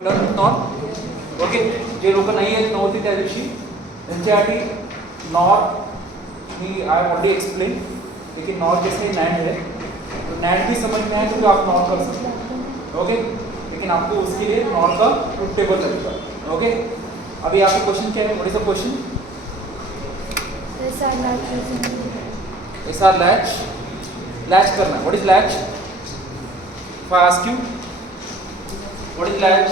Not okay जे लोक नाही आहेत नव्हती त्या दिवशी त्यांच्यासाठी not me I already explain लेकिन नॉट जैसे नैंड है तो नैंड भी समझना है तो आप नॉट कर सकते हैं ओके लेकिन आपको उसके लिए नॉट का ट्रूथ टेबल लगेगा ओके अभी आपका क्वेश्चन क्या है what is the question SR latch करना what is latch if I ask you what is latch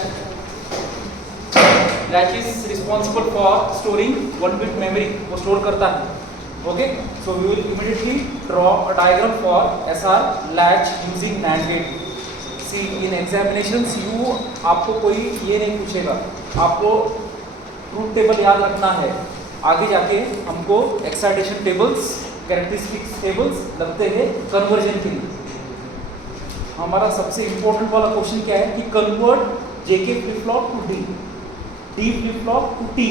latch is responsible for storing 1 bit memory वो store करता है okay so we will immediately draw a diagram for SR latch using NAND gate see in examinations you आपको कोई ये नहीं पूछेगा आपको truth table याद रखना है आगे जाके हमको एक्साइटेशन टेबल्स कैरेक्टरिस्टिक्स टेबल्स लगते हैं कन्वर्जन के लिए हमारा सबसे इंपॉर्टेंट वाला क्वेश्चन क्या है कि convert JK flip flop to D flip flop to T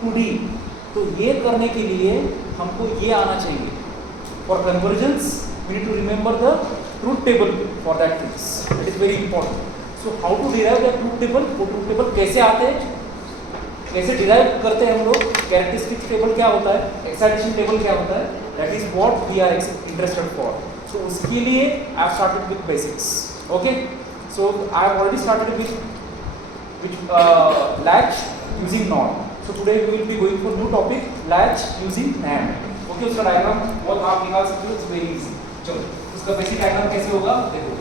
to D तो ये करने के लिए हमको ये आना चाहिए for convergence we need to remember the truth table for that things it is very important so how to derive the truth table वो ट्रूथ टेबल कैसे आते हैं कैसे डिराइव करते हैं हम लोग कैरेक्टरिस्टिक्स टेबल क्या होता है एक्साइटेशन टेबल क्या होता है that is what we are interested for so उसके लिए I have started with basics okay so I have already started with latch using NOT so today we will be going for new topic latch using NAND okay उसका diagram बहुत आप निकाल सकते हो it's very easy चलो उसका basic diagram कैसे होगा देखो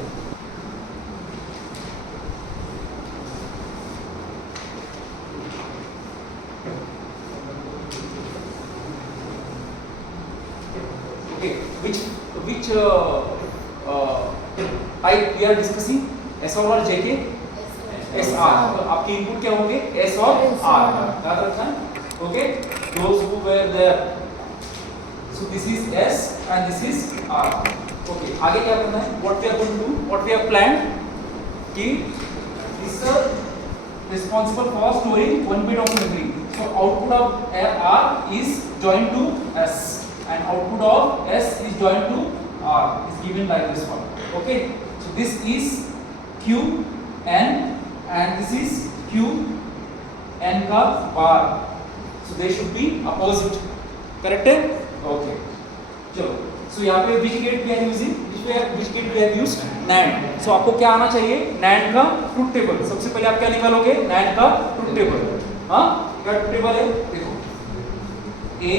okay which type we are discussing SR और JK SR तो आपके इनपुट क्या होंगे S और R याद रखना okay those who were there so this is S and this is R okay आगे क्या करना है what we are going to do what we have planned कि this is responsible for storing 1 bit of memory so output of R is joined to S and output of S is joined to R is given like this one okay so this is Q N and this is Q N का bar so they should be opposite correct है okay चलो so यहाँ पे which gate we are using which gate we have used NAND so आपको क्या आना चाहिए NAND का ट्रूथ टेबल सबसे पहले आप क्या निकालोगे NAND का ट्रूथ टेबल हाँ क्या ट्रूथ टेबल है देखो A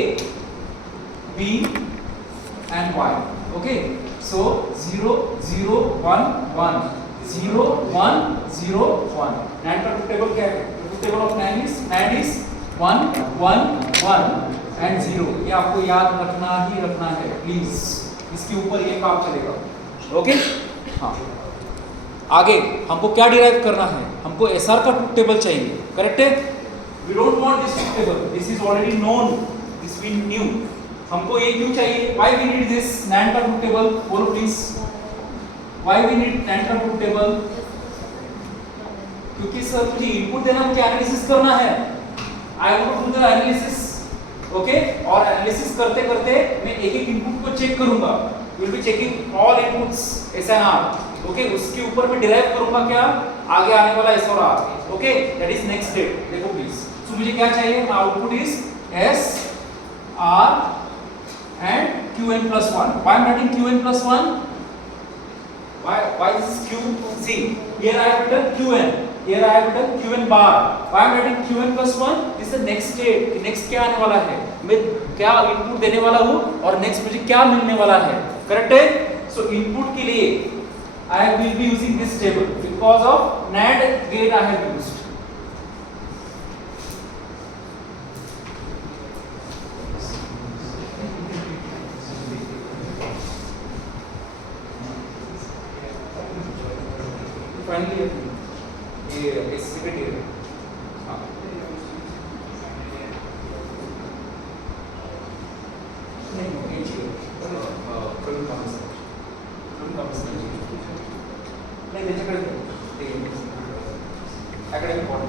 B and Y okay so 0 0 1 1 0 1 0 1 NAND का ट्रूथ टेबल क्या है truth table of NAND is 1 1 1 and 0 ये आपको याद रखना ही रखना है प्लीज इसके ऊपर ये काम चलेगा ओके हाँ आगे हमको क्या डिराइव करना है हमको SR का ट्रूथ टेबल चाहिए करेक्ट है we don't want this truth table this is already known this we knew हमको ये क्यों चाहिए why we need this NAND का ट्रूथ टेबल बोलो please why we need NAND का ट्रूथ टेबल क्योंकि सर मुझे इनपुट देना मुझे एनालिसिस करना है I want to do the analysis okay और एनालिसिस करते करते मैं एक एक इनपुट को चेक करूंगा will be checking all inputs S and R okay उसके ऊपर मैं डिराइव करूंगा क्या आगे आने वाला S और R okay that is next step देखो प्लीज सो मुझे क्या चाहिए output is S R and Qn plus 1. Why I'm writing Qn plus 1? Why this is Q? See, here I have written Qn. Here I have written Qn bar. Why I'm writing Qn plus 1? This is the next state. Next क्या आने वाला है? मैं क्या input देने वाला हूँ और नेक्स्ट मुझे क्या मिलने वाला है? करेक्ट है? So इनपुट के लिए I will be using this table because of NAND gate I have used. Finally ये एक्सिबिट है हाँ नहीं ये चाहिए प्रवीण कॉमर्स नहीं त्याच्याकडे ते academic body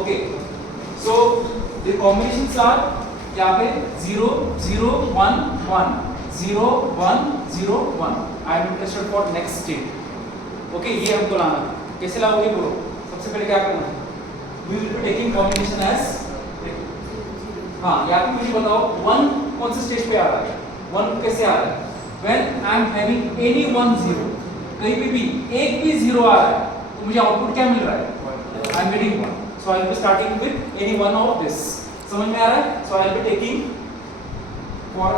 okay so the combinations are यहाँ पे 0 0 1 1 0 1 0 1 I am interested for next state. Okay, ये हमको लाना है। कैसे लाओगे बोलो? सबसे पहले क्या करना है? We will be taking combination as, हाँ या फिर मुझे बताओ 1 कौन से स्टेज पे आ रहा है? 1 कैसे आ रहा है? When I am having any 1 0, कहीं पे भी एक भी 0 आ रहा है तो मुझे आउटपुट क्या मिल रहा है? I am getting 1। So I will be starting with any one of this. समझ में आ रहा है? So I will be taking for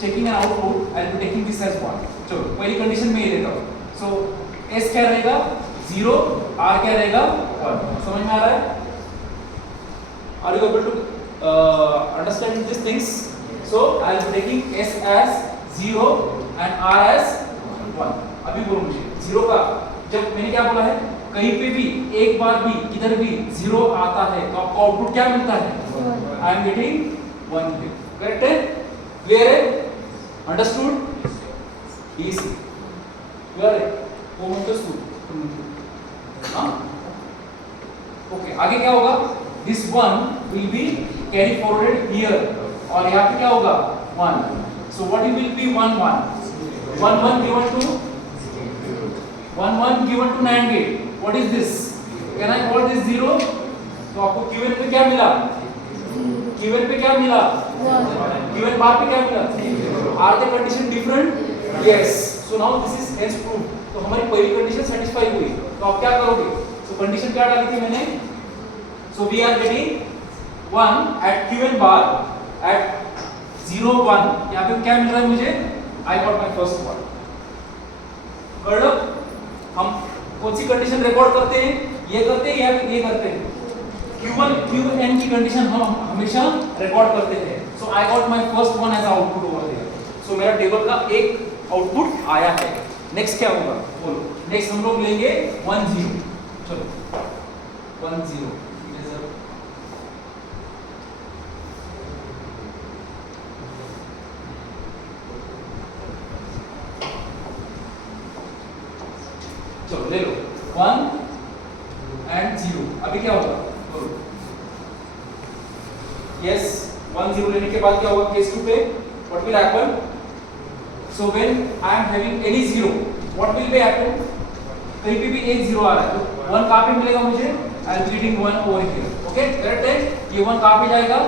checking an output, I will be taking this as 1। चलो पहली कंडीशन में ये देता हूँ। सो S क्या रहेगा? 0, R क्या रहेगा? 1। समझ में आ रहा है? Are you able to understand these things? So I will be taking S as 0 and R as 1। अभी बोलो मुझे 0 का, जब मैंने क्या बोला है, कहीं पे भी एक बार भी किधर भी 0 आता है तो आपको आउटपुट क्या मिलता है? I am getting 1 here। Correct है? क्लियर है? Understood? Easy। Clear है? वो understood? हाँ? Okay, आगे क्या होगा? This 1 will be carry forwarded here और यहाँ पे क्या होगा? 1। So what will be 1 1? 1 1 given to 1 1 given to NAND gate. What is this? Can I call this 0? तो आपको QN पे क्या मिला? QN पे क्या मिला? QN बार पे क्या मिला? Are the condition different? Yes. So now this is hence proved। तो हमारी पहली कंडीशन सेटिस्फाई हुई। तो आप क्या करोगे? तो कंडीशन क्या डाली थी मैंने? So we are getting 1 at QN bar at 0 1। यहाँ पे क्या मिल रहा है मुझे? I got my first one। हेard? हम कौन सी कंडीशन रिकॉर्ड करते हैं? ये करते हैं या ये करते हैं? Q1 QN की कंडीशन हम हमेशा रिकॉर्ड करते थे। So I got my first one as output over there। So मेरा टेबल का एक आउटपुट आया है। नेक्स्ट क्या होगा बोलो? नेक्स्ट हम लोग लेंगे 1 0। चलो 1 0 चलो ले लो 1 and 0। अभी क्या होगा बोलो? यस 1 0 लेने के बाद क्या होगा? केस 2 पे what will happen? So when I am having any 0, what will be happen? कहीं पे भी एक 0 आ रहा है तो 1 कहाँ पे मिलेगा मुझे? I am getting 1 over here। Okay, correct है? ये 1 कहाँ पे जाएगा?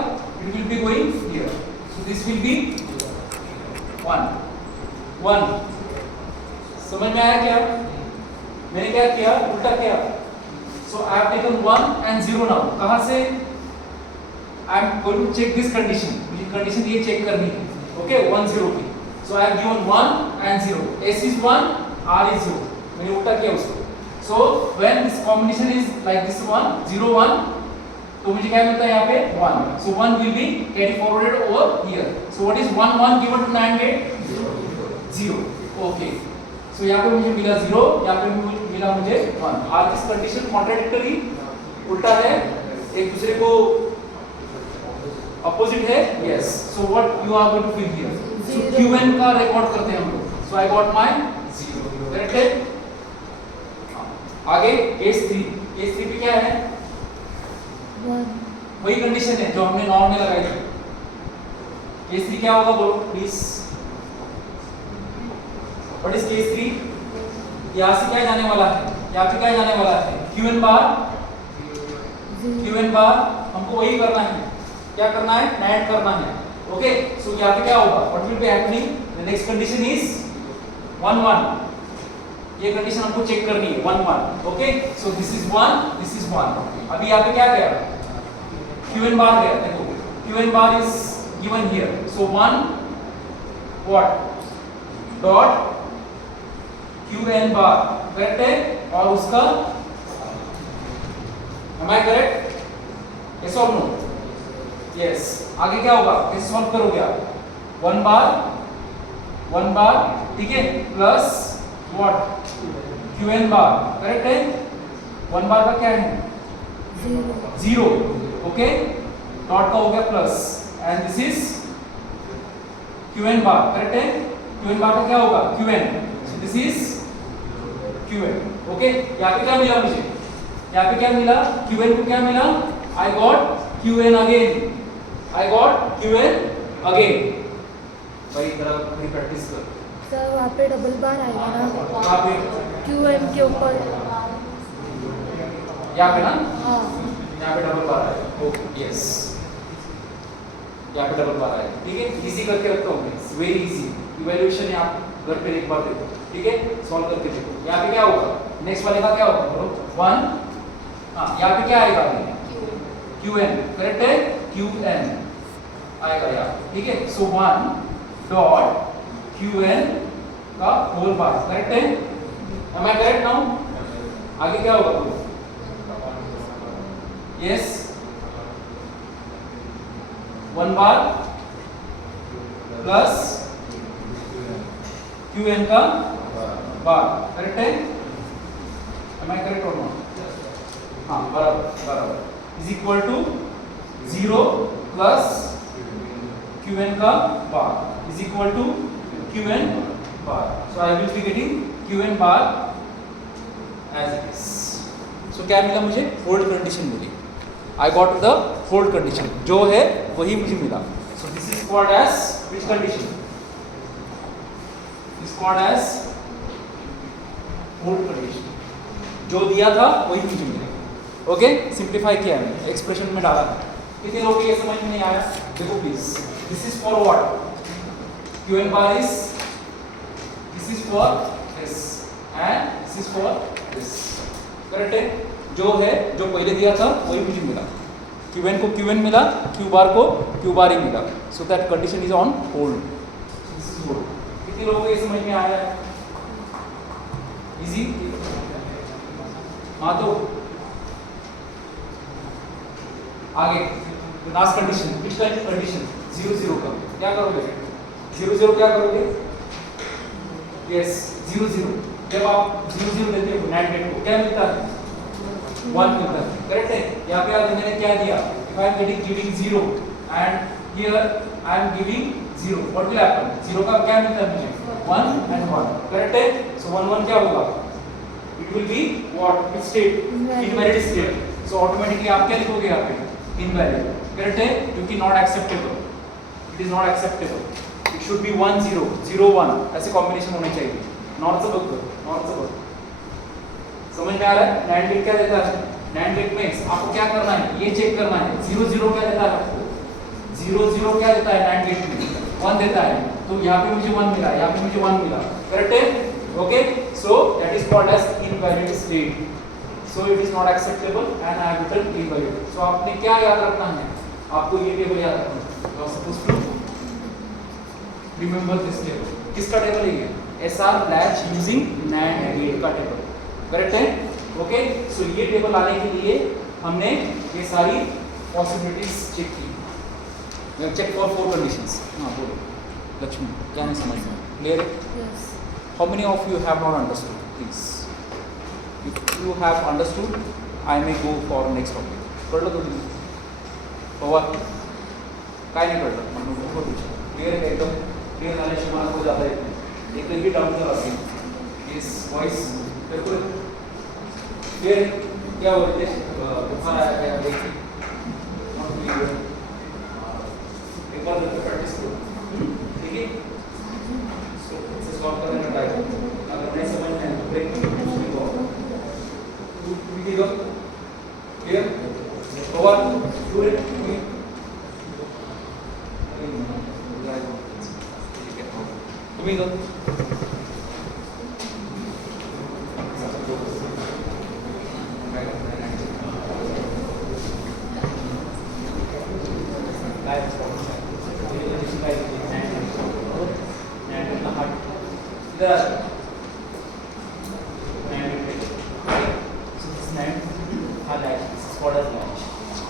It will be going here। So this will be 1 1। समझ में आया क्या? मैंने क्या किया? उल्टा किया। So I have taken 1 and 0 now। कहाँ से? I am going to check this condition। मुझे कंडीशन ये चेक करनी है। Okay, 1 0 की। So I have given 1 and 0। S is 1, R is 0। मैंने उल्टा किया उसको। So when this combination is like this 1 0 1, तो मुझे क्या मिलता है यहाँ पे? 1। So 1 will be carry forwarded over here। So what is 1 1 given to NAND gate? 0। Okay। So यहाँ पे मुझे मिला 0, यहाँ पे मिला मुझे 1। Are this condition contradictory? उल्टा है, एक दूसरे को अपोजिट है? Yes। So what you are going to fill here? So QN का रिकॉर्ड करते हैं हम लोग। So I got my 0। Correct है? आगे केस 3। केस 3 पे क्या है? 1। वही कंडीशन है जो हमने नॉर्म में लगाई थी। केस 3 क्या होगा बोलो प्लीज? What is case 3? यहाँ से क्या जाने वाला है? यहाँ पे क्या जाने वाला है? QN बार हमको वही करना है। क्या करना है? NAND करना है। ओके, सो यहाँ पे क्या होगा? What will be happening? The next condition is 1 1। ये कंडीशन हमको चेक करनी है 1 1। Okay, so this is 1, this is 1। अभी यहाँ पे क्या गया? QN बार गया। देखो QN bar is given here. So 1 what dot QN bar. Correct है? और उसका am I correct? Yes or no? Yes। आगे क्या होगा? कैसे सॉल्व करोगे आप? 1 बार ठीक है plus what? QN bar. Correct है? 1 बार का क्या है? 0। ओके, डॉट का हो गया plus and this is QN bar. Correct है? QN बार का क्या होगा? QN। So this is QN। Okay, यहाँ पे क्या मिला मुझे? यहाँ पे क्या मिला? QN को क्या मिला? I got QN again। भाई जरा पूरी प्रैक्टिस कर। सर वहाँ पे डबल बार आएगा ना, कहाँ पे? QM के ऊपर। यहाँ पे ना, हाँ यहाँ पे डबल बार आएगा। ओके यस, यहाँ पे डबल बार आएगा। ठीक है, इजी करके रखता हूँ मैं, वेरी इजी। इवैल्यूएशन आप घर पे एक बार देखो, ठीक है, सॉल्व करके देखो। यहाँ पे क्या होगा, नेक्स्ट वाले का क्या होगा बोलो, 1। हाँ यहाँ पे क्या आएगा, QN करेक्ट है, QN आएगा यहाँ, ठीक है। सो 1 डॉट QN का होल बार करेक्ट है, am I correct now? आगे क्या होगा बोलो, यस 1 बार प्लस QN का बार करेक्ट है, am I correct or not? हाँ बराबर बराबर, is equal to 0 plus QN का bar is equal to QN bar. So I will be getting QN bar as it is. So क्या मिला मुझे, hold condition मिली। I got the hold condition, जो है वही मुझे मिला। So this is called as which condition? This is called as hold condition. जो दिया था वही मुझे मिला। ओके, सिंप्लीफाई किया मैंने, एक्सप्रेशन में डाला था। कितने लोगों को ये समझ में नहीं आया, देखो please. This is for what, QN bar is, this is for this and this is for this, correct है। जो है, जो पहले दिया था वही मुझे मिला। QN को QN मिला, Q बार को Q बार ही मिला। So that condition is on hold. This is hold. कितने लोगों को ये समझ में आया है, इजी? हाँ तो आगे लास्ट कंडीशन, which कंडीशन, 0 0 का क्या करोगे, 0 0 क्या करोगे, यस 0 0। जब आप 0 0 लेते हो NAND गेट को क्या मिलता है, 1 मिलता है, करेक्ट है। यहाँ पे मैंने क्या दिया, if I am giving 0 and here I am giving 0, what will happen, 0 का क्या मिलता है मुझे, 1 and 1, करेक्ट है। सो 1 1 क्या होगा, it will be what, it state, invalid state. So automatically आप क्या लिखोगे यहाँ पे, इनवैलिड, करेक्ट है, क्योंकि not acceptable, it is not acceptable. It should be 1 0 0 1, ऐसे कॉम्बिनेशन होने चाहिए। नॉट सब समझ में आ रहा है। NAND गेट क्या देता है, NANड गेट में आपको क्या करना है, ये चेक करना है 0 0 क्या देता है आपको, 0 0 क्या देता है NANड गेट में, 1 देता है। तो यहाँ पे मुझे 1 मिला, यहाँ पे मुझे 1 मिला, करेक्ट है। Okay, so that is called as invalid state. So it is not acceptable and I have written invalid. So आपने क्या याद रखना है, आपको ये टेबल याद रखना है। You are supposed to remember this table. किसका टेबल है ये, SR latch using NAND gate का टेबल, करेक्ट है। ओके, सो ये टेबल लाने के लिए हमने ये सारी पॉसिबिलिटीज चेक की। Check for 4 conditions. हाँ बोलो लक्ष्मी, क्या नहीं समझ में, क्लियर है? Yes. How many of you have not understood, please if you have understood I may go for next topic. कळलं तुम्ही बाबा, काय नाही कळलं म्हणून क्लियर आहे, एकदम क्लियर झाल्याशिवाय मला पुढे जाता येत नाही। एकदम डाउन जर असेल इस वॉइस बिल्कुल क्लियर, क्या हो रही है तुम्हारा देखिए एक बार प्रैक्टिस करो, ठीक है। सो इसे सॉल्व करने का ट्राई करो, अगर नहीं समझ में आए तो ब्रेक करो, क्लियर ओवर स्टूडेंट। तुम्ही जाऊ काय